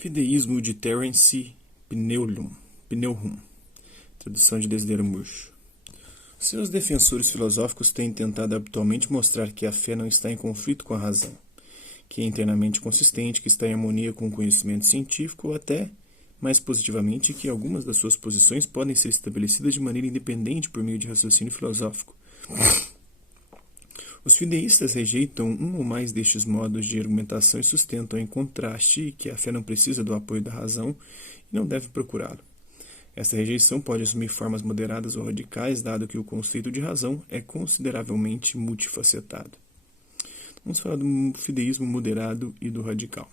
Fideísmo de Terence Pneuhum, tradução de Desidério Murcho. Seus defensores filosóficos têm tentado habitualmente mostrar que a fé não está em conflito com a razão, que é internamente consistente, que está em harmonia com o conhecimento científico ou até, mais positivamente, que algumas das suas posições podem ser estabelecidas de maneira independente por meio de raciocínio filosófico. Os fideístas rejeitam um ou mais destes modos de argumentação e sustentam, em contraste, que a fé não precisa do apoio da razão e não deve procurá-lo. Esta rejeição pode assumir formas moderadas ou radicais, dado que o conceito de razão é consideravelmente multifacetado. Vamos falar do fideísmo moderado e do radical.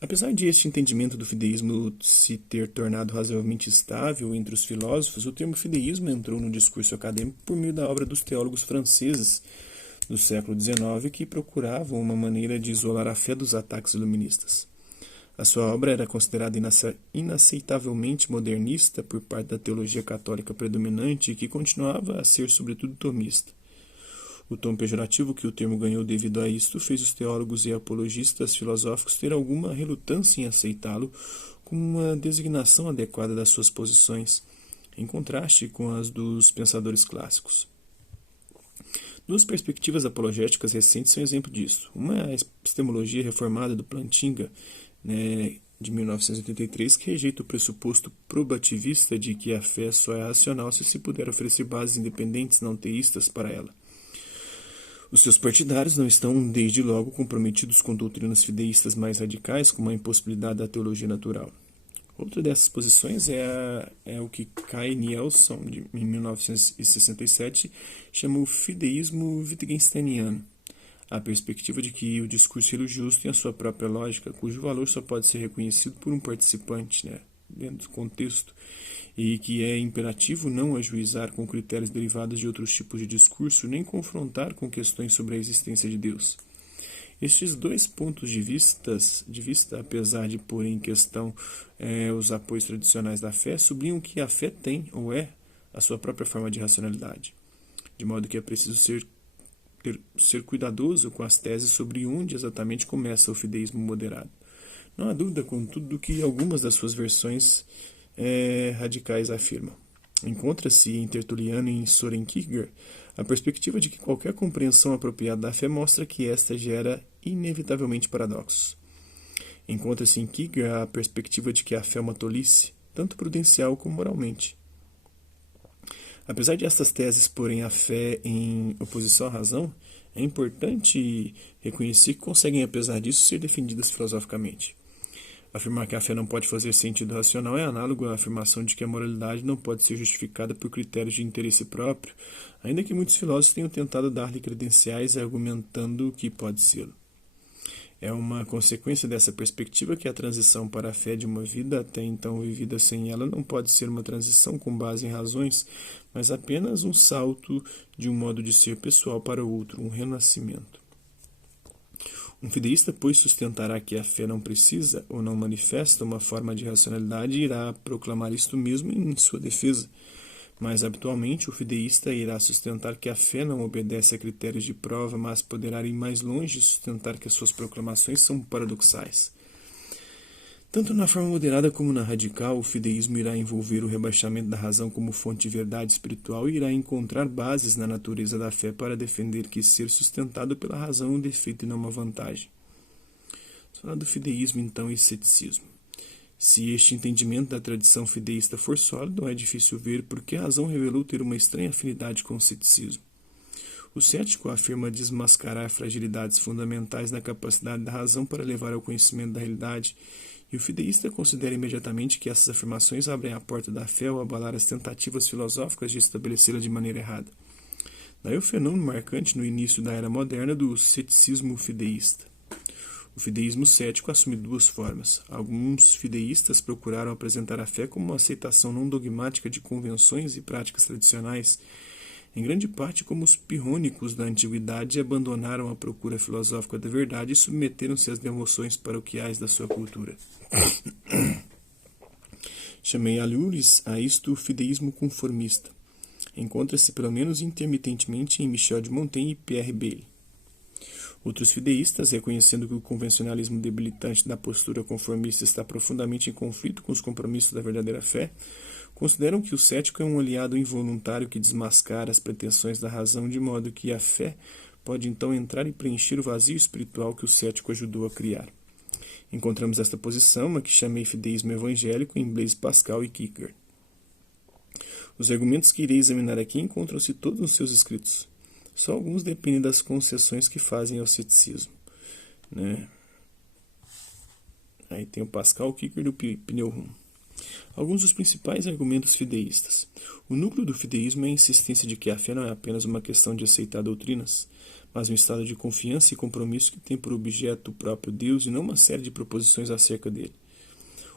Apesar de este entendimento do fideísmo se ter tornado razoavelmente estável entre os filósofos, o termo fideísmo entrou no discurso acadêmico por meio da obra dos teólogos franceses do século XIX que procuravam uma maneira de isolar a fé dos ataques iluministas. A sua obra era considerada inaceitavelmente modernista por parte da teologia católica predominante e que continuava a ser sobretudo tomista. O tom pejorativo que o termo ganhou devido a isto fez os teólogos e apologistas filosóficos ter alguma relutância em aceitá-lo como uma designação adequada das suas posições, em contraste com as dos pensadores clássicos. Duas perspectivas apologéticas recentes são exemplo disso. Uma é a epistemologia reformada do Plantinga, de 1983, que rejeita o pressuposto probativista de que a fé só é racional se puder oferecer bases independentes não teístas para ela. Os seus partidários não estão, desde logo, comprometidos com doutrinas fideístas mais radicais, como a impossibilidade da teologia natural. Outra dessas posições é o que Kai Nielsen, em 1967, chamou fideísmo wittgensteiniano, a perspectiva de que o discurso religioso tem a sua própria lógica, cujo valor só pode ser reconhecido por um participante, dentro do contexto, e que é imperativo não ajuizar com critérios derivados de outros tipos de discurso, nem confrontar com questões sobre a existência de Deus. Estes dois pontos de vista, apesar de pôr em questão os apoios tradicionais da fé, sublinham que a fé tem, ou é, a sua própria forma de racionalidade, de modo que é preciso ser cuidadoso com as teses sobre onde exatamente começa o fideísmo moderado. Não há dúvida, contudo, que algumas das suas versões radicais afirmam. Encontra-se em Tertuliano e em Soren Kierkegaard a perspectiva de que qualquer compreensão apropriada da fé mostra que esta gera inevitavelmente paradoxos. Encontra-se em Kierkegaard a perspectiva de que a fé é uma tolice, tanto prudencial como moralmente. Apesar de estas teses porem a fé em oposição à razão, é importante reconhecer que conseguem, apesar disso, ser defendidas filosoficamente. Afirmar que a fé não pode fazer sentido racional é análogo à afirmação de que a moralidade não pode ser justificada por critérios de interesse próprio, ainda que muitos filósofos tenham tentado dar-lhe credenciais argumentando que pode ser. É uma consequência dessa perspectiva que a transição para a fé de uma vida até então vivida sem ela não pode ser uma transição com base em razões, mas apenas um salto de um modo de ser pessoal para outro, um renascimento. Um fideísta, pois, sustentará que a fé não precisa ou não manifesta uma forma de racionalidade e irá proclamar isto mesmo em sua defesa. Mais habitualmente, o fideísta irá sustentar que a fé não obedece a critérios de prova, mas poderá ir mais longe e sustentar que as suas proclamações são paradoxais. Tanto na forma moderada como na radical, o fideísmo irá envolver o rebaixamento da razão como fonte de verdade espiritual e irá encontrar bases na natureza da fé para defender que ser sustentado pela razão é um defeito e não uma vantagem. Vamos falar do fideísmo, então, e ceticismo. Se este entendimento da tradição fideísta for sólido, é difícil ver por que a razão revelou ter uma estranha afinidade com o ceticismo. O cético afirma desmascarar fragilidades fundamentais na capacidade da razão para levar ao conhecimento da realidade, e o fideísta considera imediatamente que essas afirmações abrem a porta da fé ao abalar as tentativas filosóficas de estabelecê-la de maneira errada. Daí o fenômeno marcante no início da era moderna do ceticismo fideísta. O fideísmo cético assume duas formas. Alguns fideístas procuraram apresentar a fé como uma aceitação não dogmática de convenções e práticas tradicionais, em grande parte como os pirrônicos da antiguidade abandonaram a procura filosófica da verdade e submeteram-se às devoções paroquiais da sua cultura. Chamei algures a isto o fideísmo conformista. Encontra-se pelo menos intermitentemente em Michel de Montaigne e Pierre Bayle. Outros fideístas, reconhecendo que o convencionalismo debilitante da postura conformista está profundamente em conflito com os compromissos da verdadeira fé, consideram que o cético é um aliado involuntário que desmascara as pretensões da razão, de modo que a fé pode então entrar e preencher o vazio espiritual que o cético ajudou a criar. Encontramos esta posição na que chamei fideísmo evangélico em Blaise Pascal e Kierkegaard. Os argumentos que irei examinar aqui encontram-se todos nos seus escritos. Só alguns dependem das concessões que fazem ao ceticismo. Né? Aí tem o Pascal, o Kierkegaard e o Pneurum. Alguns dos principais argumentos fideístas. O núcleo do fideísmo é a insistência de que a fé não é apenas uma questão de aceitar doutrinas, mas um estado de confiança e compromisso que tem por objeto o próprio Deus e não uma série de proposições acerca dele.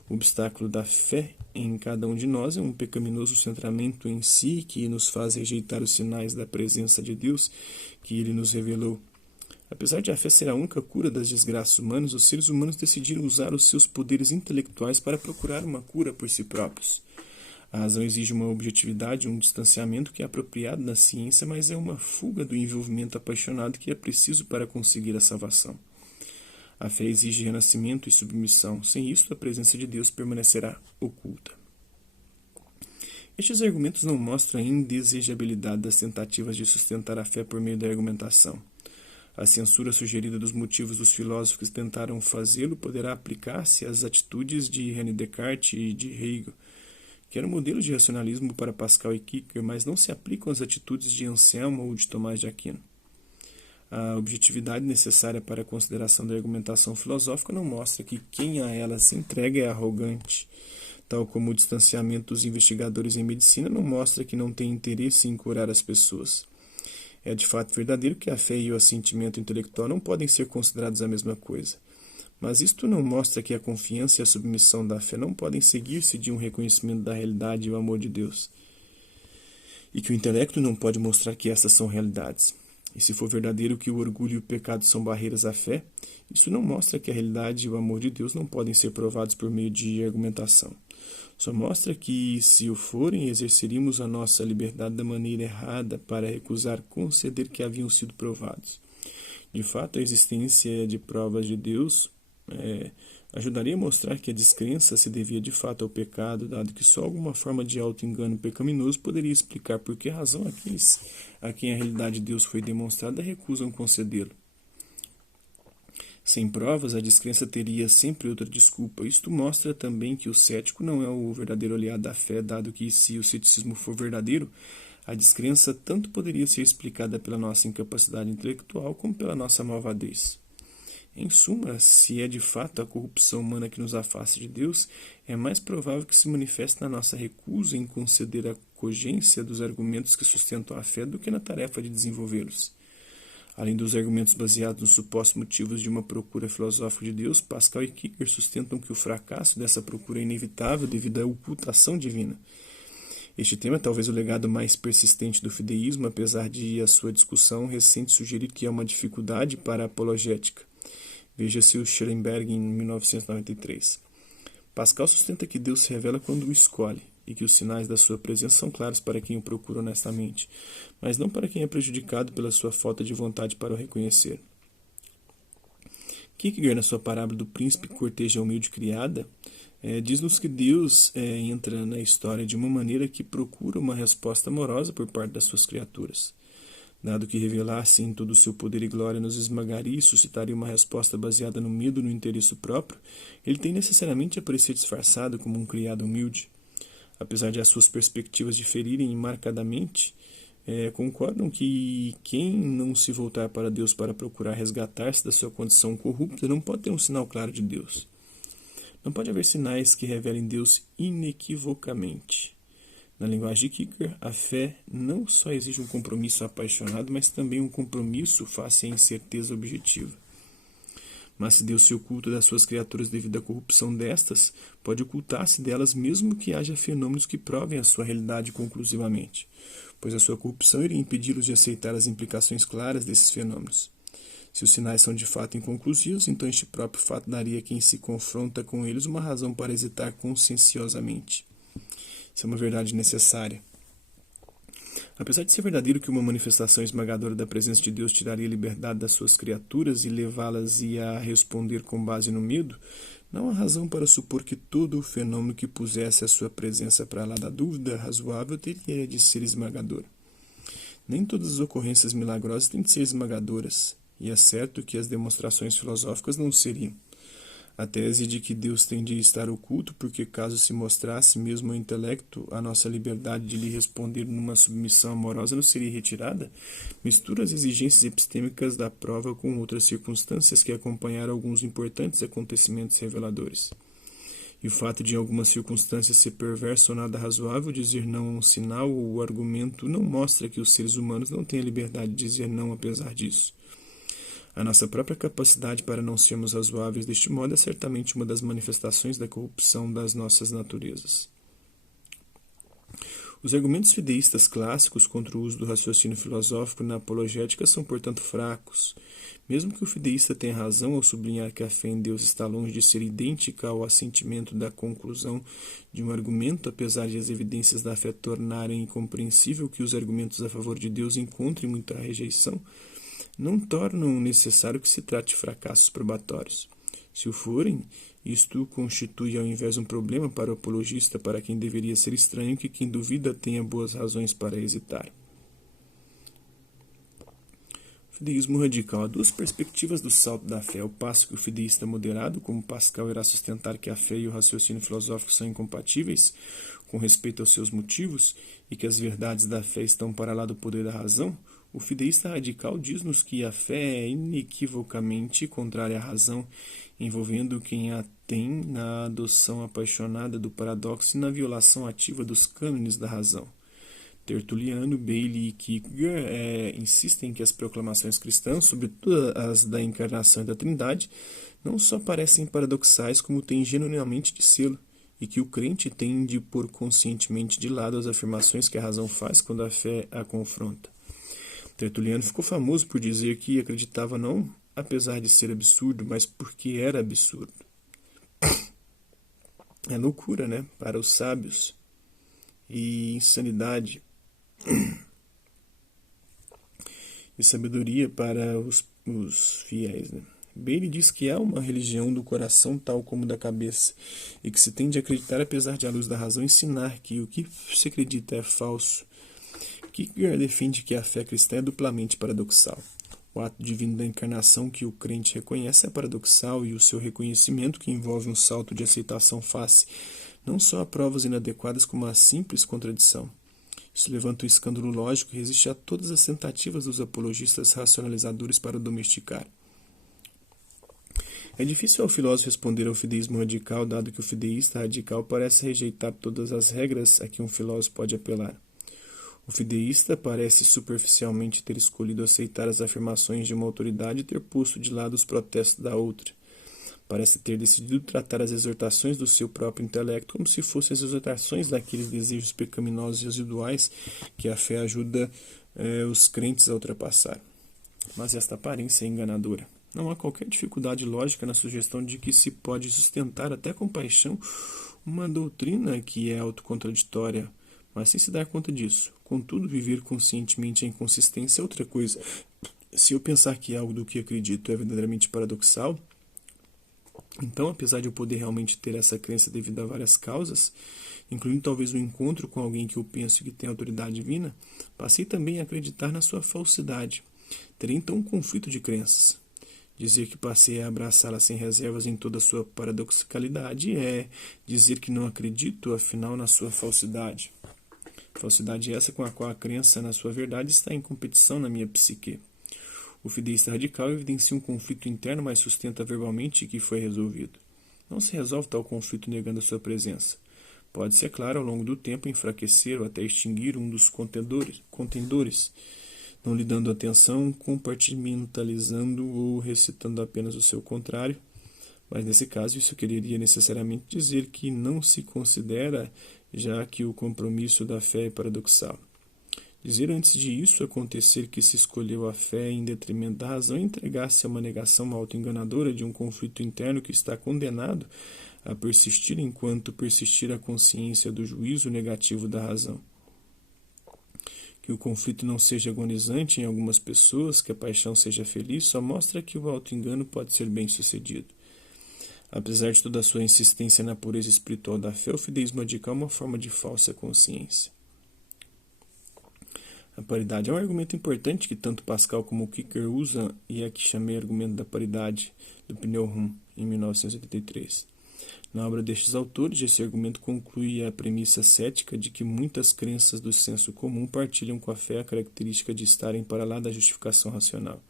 O obstáculo da fé em cada um de nós é um pecaminoso centramento em si que nos faz rejeitar os sinais da presença de Deus que ele nos revelou. Apesar de a fé ser a única cura das desgraças humanas, os seres humanos decidiram usar os seus poderes intelectuais para procurar uma cura por si próprios. A razão exige uma objetividade, um distanciamento que é apropriado na ciência, mas é uma fuga do envolvimento apaixonado que é preciso para conseguir a salvação. A fé exige renascimento e submissão. Sem isso, a presença de Deus permanecerá oculta. Estes argumentos não mostram a indesejabilidade das tentativas de sustentar a fé por meio da argumentação. A censura sugerida dos motivos dos filósofos que tentaram fazê-lo poderá aplicar-se às atitudes de René Descartes e de Hegel, que eram modelos de racionalismo para Pascal e Kierkegaard, mas não se aplicam às atitudes de Anselmo ou de Tomás de Aquino. A objetividade necessária para a consideração da argumentação filosófica não mostra que quem a ela se entrega é arrogante, tal como o distanciamento dos investigadores em medicina não mostra que não tem interesse em curar as pessoas. É de fato verdadeiro que a fé e o assentimento intelectual não podem ser considerados a mesma coisa. Mas isto não mostra que a confiança e a submissão da fé não podem seguir-se de um reconhecimento da realidade e o amor de Deus. E que o intelecto não pode mostrar que essas são realidades. E se for verdadeiro que o orgulho e o pecado são barreiras à fé, isso não mostra que a realidade e o amor de Deus não podem ser provados por meio de argumentação. Só mostra que, se o forem, exerceríamos a nossa liberdade da maneira errada para recusar conceder que haviam sido provados. De fato, a existência de provas de Deus ajudaria a mostrar que a descrença se devia de fato ao pecado, dado que só alguma forma de auto-engano pecaminoso poderia explicar por que razão aqueles a quem a realidade de Deus foi demonstrada recusam concedê-lo. Sem provas, a descrença teria sempre outra desculpa. Isto mostra também que o cético não é o verdadeiro aliado da fé, dado que, se o ceticismo for verdadeiro, a descrença tanto poderia ser explicada pela nossa incapacidade intelectual como pela nossa malvadez. Em suma, se é de fato a corrupção humana que nos afasta de Deus, é mais provável que se manifeste na nossa recusa em conceder a cogência dos argumentos que sustentam a fé do que na tarefa de desenvolvê-los. Além dos argumentos baseados nos supostos motivos de uma procura filosófica de Deus, Pascal e Kierkegaard sustentam que o fracasso dessa procura é inevitável devido à ocultação divina. Este tema é talvez o legado mais persistente do fideísmo, apesar de a sua discussão recente sugerir que é uma dificuldade para a apologética. Veja-se o Schellenberg em 1993. Pascal sustenta que Deus se revela quando o escolhe, e que os sinais da sua presença são claros para quem o procura honestamente, mas não para quem é prejudicado pela sua falta de vontade para o reconhecer. Kierkegaard, na sua parábola do príncipe que corteja a humilde criada, diz-nos que Deus entra na história de uma maneira que procura uma resposta amorosa por parte das suas criaturas. Dado que revelar-se em todo o seu poder e glória nos esmagaria e suscitaria uma resposta baseada no medo e no interesse próprio, ele tem necessariamente a aparecer disfarçado como um criado humilde. Apesar de as suas perspectivas diferirem marcadamente, concordam que quem não se voltar para Deus para procurar resgatar-se da sua condição corrupta não pode ter um sinal claro de Deus. Não pode haver sinais que revelem Deus inequivocamente. Na linguagem de Kierkegaard, a fé não só exige um compromisso apaixonado, mas também um compromisso face à incerteza objetiva. Mas se Deus se oculta das suas criaturas devido à corrupção destas, pode ocultar-se delas mesmo que haja fenômenos que provem a sua realidade conclusivamente, pois a sua corrupção iria impedi-los de aceitar as implicações claras desses fenômenos. Se os sinais são de fato inconclusivos, então este próprio fato daria a quem se confronta com eles uma razão para hesitar conscienciosamente. Isso é uma verdade necessária. Apesar de ser verdadeiro que uma manifestação esmagadora da presença de Deus tiraria a liberdade das suas criaturas e levá-las a responder com base no medo, não há razão para supor que todo o fenômeno que pusesse a sua presença para lá da dúvida razoável teria de ser esmagador. Nem todas as ocorrências milagrosas têm de ser esmagadoras, e é certo que as demonstrações filosóficas não seriam. A tese de que Deus tem de estar oculto porque, caso se mostrasse mesmo ao intelecto, a nossa liberdade de lhe responder numa submissão amorosa não seria retirada, mistura as exigências epistêmicas da prova com outras circunstâncias que acompanharam alguns importantes acontecimentos reveladores. E o fato de em algumas circunstâncias ser perverso ou nada razoável dizer não a um sinal ou argumento não mostra que os seres humanos não têm a liberdade de dizer não apesar disso. A nossa própria capacidade para não sermos razoáveis deste modo é certamente uma das manifestações da corrupção das nossas naturezas. Os argumentos fideístas clássicos contra o uso do raciocínio filosófico na apologética são, portanto, fracos. Mesmo que o fideísta tenha razão ao sublinhar que a fé em Deus está longe de ser idêntica ao assentimento da conclusão de um argumento, apesar de as evidências da fé tornarem incompreensível que os argumentos a favor de Deus encontrem muita rejeição, não tornam necessário que se trate de fracassos probatórios. Se o forem, isto constitui ao invés um problema para o apologista, para quem deveria ser estranho que quem duvida tenha boas razões para hesitar. O fideísmo radical. Há duas perspectivas do salto da fé, ao passo que o fideísta moderado, como Pascal, irá sustentar que a fé e o raciocínio filosófico são incompatíveis com respeito aos seus motivos e que as verdades da fé estão para lá do poder da razão. O fideísta radical diz-nos que a fé é inequivocamente contrária à razão, envolvendo quem a tem na adoção apaixonada do paradoxo e na violação ativa dos cânones da razão. Tertuliano, Bailey e Kierkegaard insistem que as proclamações cristãs, sobretudo as da encarnação e da Trindade, não só parecem paradoxais como têm genuinamente de sê-lo, e que o crente tem de pôr conscientemente de lado as afirmações que a razão faz quando a fé a confronta. Tertuliano ficou famoso por dizer que acreditava não apesar de ser absurdo, mas porque era absurdo. É loucura, né? Para os sábios. E insanidade. E sabedoria para os fiéis, né? Bailey diz que há uma religião do coração tal como da cabeça, e que se tem de acreditar apesar de a luz da razão ensinar que o que se acredita é falso. Kierkegaard defende que a fé cristã é duplamente paradoxal. O ato divino da encarnação que o crente reconhece é paradoxal e o seu reconhecimento, que envolve um salto de aceitação face não só a provas inadequadas como a simples contradição. Isso levanta um escândalo lógico e resiste a todas as tentativas dos apologistas racionalizadores para o domesticar. É difícil ao filósofo responder ao fideísmo radical, dado que o fideísta radical parece rejeitar todas as regras a que um filósofo pode apelar. O fideísta parece superficialmente ter escolhido aceitar as afirmações de uma autoridade e ter posto de lado os protestos da outra. Parece ter decidido tratar as exortações do seu próprio intelecto como se fossem as exortações daqueles desejos pecaminosos residuais que a fé ajuda os crentes a ultrapassar. Mas esta aparência é enganadora. Não há qualquer dificuldade lógica na sugestão de que se pode sustentar até com paixão uma doutrina que é autocontraditória, mas sem se dar conta disso. Contudo, viver conscientemente a inconsistência é outra coisa. Se eu pensar que algo do que acredito é verdadeiramente paradoxal, então, apesar de eu poder realmente ter essa crença devido a várias causas, incluindo talvez um encontro com alguém que eu penso que tem autoridade divina, passei também a acreditar na sua falsidade. Terei então um conflito de crenças. Dizer que passei a abraçá-la sem reservas em toda a sua paradoxicalidade é dizer que não acredito, afinal, na sua falsidade. Falsidade essa com a qual a crença na sua verdade está em competição na minha psique. O fideísta radical evidencia um conflito interno, mas sustenta verbalmente que foi resolvido. Não se resolve tal conflito negando a sua presença. Pode-se, é claro, ao longo do tempo enfraquecer ou até extinguir um dos contendores, não lhe dando atenção, compartimentalizando ou recitando apenas o seu contrário, mas nesse caso isso quereria necessariamente dizer que não se considera, já que o compromisso da fé é paradoxal. Dizer antes de isso acontecer que se escolheu a fé em detrimento da razão e entregar-se a uma negação autoenganadora de um conflito interno que está condenado a persistir enquanto persistir a consciência do juízo negativo da razão. Que o conflito não seja agonizante em algumas pessoas, que a paixão seja feliz, só mostra que o auto-engano pode ser bem-sucedido. Apesar de toda a sua insistência na pureza espiritual da fé, o fideísmo radical é uma forma de falsa consciência. A paridade é um argumento importante que tanto Pascal como Kierkegaard usam e é que chamei argumento da paridade do Pneumann em 1983. Na obra destes autores, esse argumento conclui a premissa cética de que muitas crenças do senso comum partilham com a fé a característica de estarem para lá da justificação racional.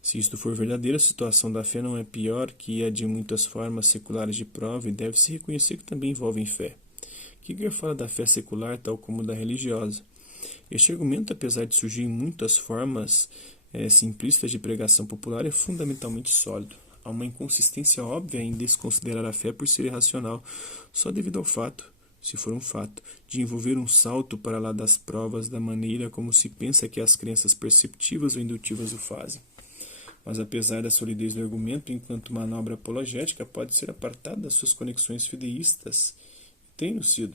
Se isto for verdadeiro, a situação da fé não é pior que a de muitas formas seculares de prova e deve-se reconhecer que também envolvem fé. Kierkegaard fala da fé secular tal como da religiosa. Este argumento, apesar de surgir em muitas formas simplistas de pregação popular, é fundamentalmente sólido. Há uma inconsistência óbvia em desconsiderar a fé por ser irracional, só devido ao fato, se for um fato, de envolver um salto para lá das provas da maneira como se pensa que as crenças perceptivas ou indutivas o fazem. Mas apesar da solidez do argumento, enquanto manobra apologética, pode ser apartada das suas conexões fideístas, tem sido.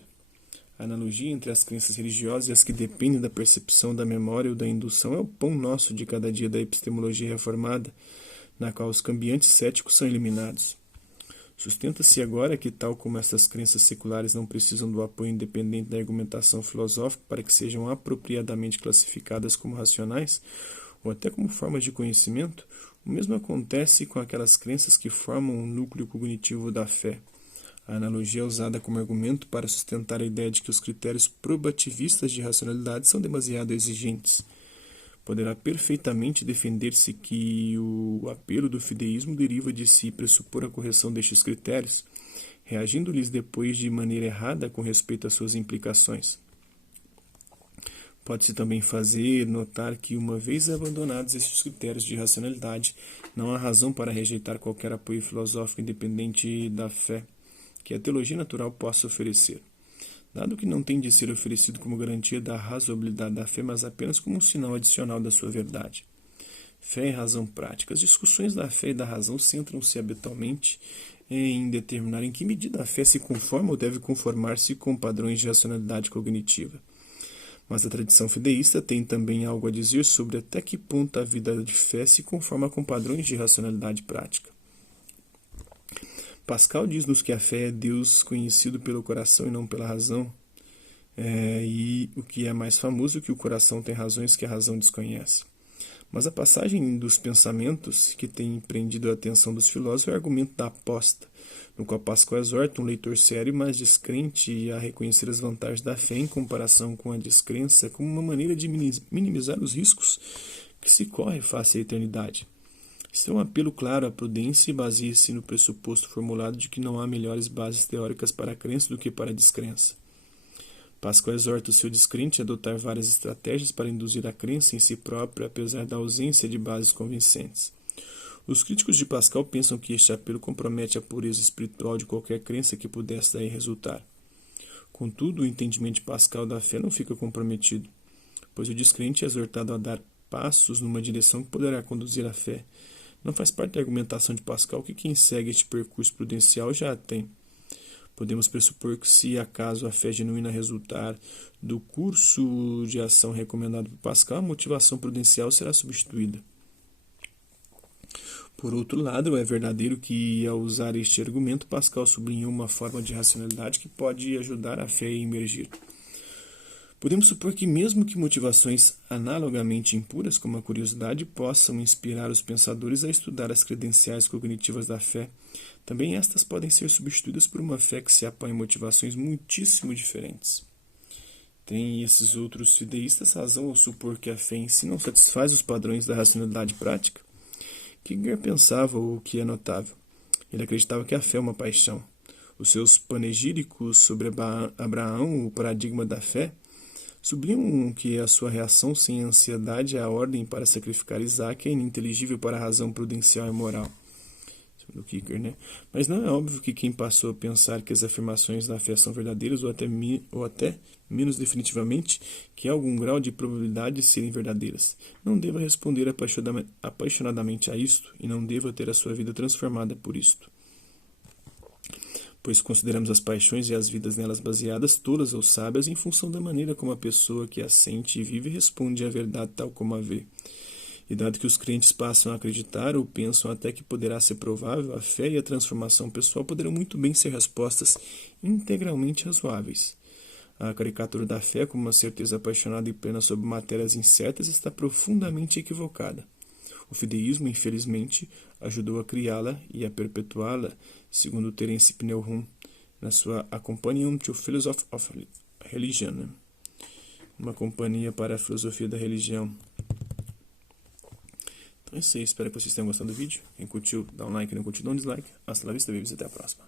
A analogia entre as crenças religiosas e as que dependem da percepção, da memória ou da indução é o pão nosso de cada dia da epistemologia reformada, na qual os cambiantes céticos são eliminados. Sustenta-se agora que, tal como estas crenças seculares não precisam do apoio independente da argumentação filosófica para que sejam apropriadamente classificadas como racionais, ou até como formas de conhecimento, o mesmo acontece com aquelas crenças que formam o núcleo cognitivo da fé. A analogia é usada como argumento para sustentar a ideia de que os critérios probativistas de racionalidade são demasiado exigentes. Poderá perfeitamente defender-se que o apelo do fideísmo deriva de se pressupor a correção destes critérios, reagindo-lhes depois de maneira errada com respeito às suas implicações. Pode-se também fazer notar que, uma vez abandonados estes critérios de racionalidade, não há razão para rejeitar qualquer apoio filosófico independente da fé que a teologia natural possa oferecer, dado que não tem de ser oferecido como garantia da razoabilidade da fé, mas apenas como um sinal adicional da sua verdade. Fé e razão prática. As discussões da fé e da razão centram-se habitualmente em determinar em que medida a fé se conforma ou deve conformar-se com padrões de racionalidade cognitiva. Mas a tradição fideísta tem também algo a dizer sobre até que ponto a vida de fé se conforma com padrões de racionalidade prática. Pascal diz-nos que a fé é Deus conhecido pelo coração e não pela razão, e o que é mais famoso que o coração tem razões que a razão desconhece. Mas a passagem dos pensamentos que tem prendido a atenção dos filósofos é o argumento da aposta, no qual Pascal exorta um leitor sério, mas descrente, a reconhecer as vantagens da fé em comparação com a descrença como uma maneira de minimizar os riscos que se corre face à eternidade. Isso é um apelo claro à prudência e baseia-se no pressuposto formulado de que não há melhores bases teóricas para a crença do que para a descrença. Pascal exorta o seu descrente a adotar várias estratégias para induzir a crença em si próprio, apesar da ausência de bases convincentes. Os críticos de Pascal pensam que este apelo compromete a pureza espiritual de qualquer crença que pudesse daí resultar. Contudo, o entendimento de Pascal da fé não fica comprometido, pois o descrente é exortado a dar passos numa direção que poderá conduzir à fé. Não faz parte da argumentação de Pascal que quem segue este percurso prudencial já a tem. Podemos pressupor que, se acaso a fé genuína resultar do curso de ação recomendado por Pascal, a motivação prudencial será substituída. Por outro lado, é verdadeiro que, ao usar este argumento, Pascal sublinhou uma forma de racionalidade que pode ajudar a fé a emergir. Podemos supor que, mesmo que motivações analogamente impuras, como a curiosidade, possam inspirar os pensadores a estudar as credenciais cognitivas da fé, também estas podem ser substituídas por uma fé que se apoia em motivações muitíssimo diferentes. Tem esses outros fideístas razão ao supor que a fé em si não satisfaz os padrões da racionalidade prática? Kierkegaard pensava o que é notável. Ele acreditava que a fé é uma paixão. Os seus panegíricos sobre Abraão, o paradigma da fé, sublinham que a sua reação sem ansiedade à ordem para sacrificar Isaac é ininteligível para a razão prudencial e moral. Segundo Kierkegaard, né? Mas não é óbvio que quem passou a pensar que as afirmações da fé são verdadeiras ou até menos definitivamente, que há algum grau de probabilidade de serem verdadeiras, não deva responder apaixonadamente a isto e não deva ter a sua vida transformada por isto. pois consideramos as paixões e as vidas nelas baseadas tolas ou sábias em função da maneira como a pessoa que as sente e vive responde à verdade tal como a vê. E dado que os crentes passam a acreditar ou pensam até que poderá ser provável, a fé e a transformação pessoal poderão muito bem ser respostas integralmente razoáveis. A caricatura da fé como uma certeza apaixonada e plena sobre matérias incertas está profundamente equivocada. O fideísmo, infelizmente, ajudou a criá-la e a perpetuá-la, segundo Terence Pneuhum, na sua A Companion to Philosophy of Religion, né? Uma companhia para a filosofia da religião. Então é isso aí, espero que vocês tenham gostado do vídeo. Quem curtiu, dá um like, quem não curtiu, dá um dislike. Hasta la vista, babies, até a próxima.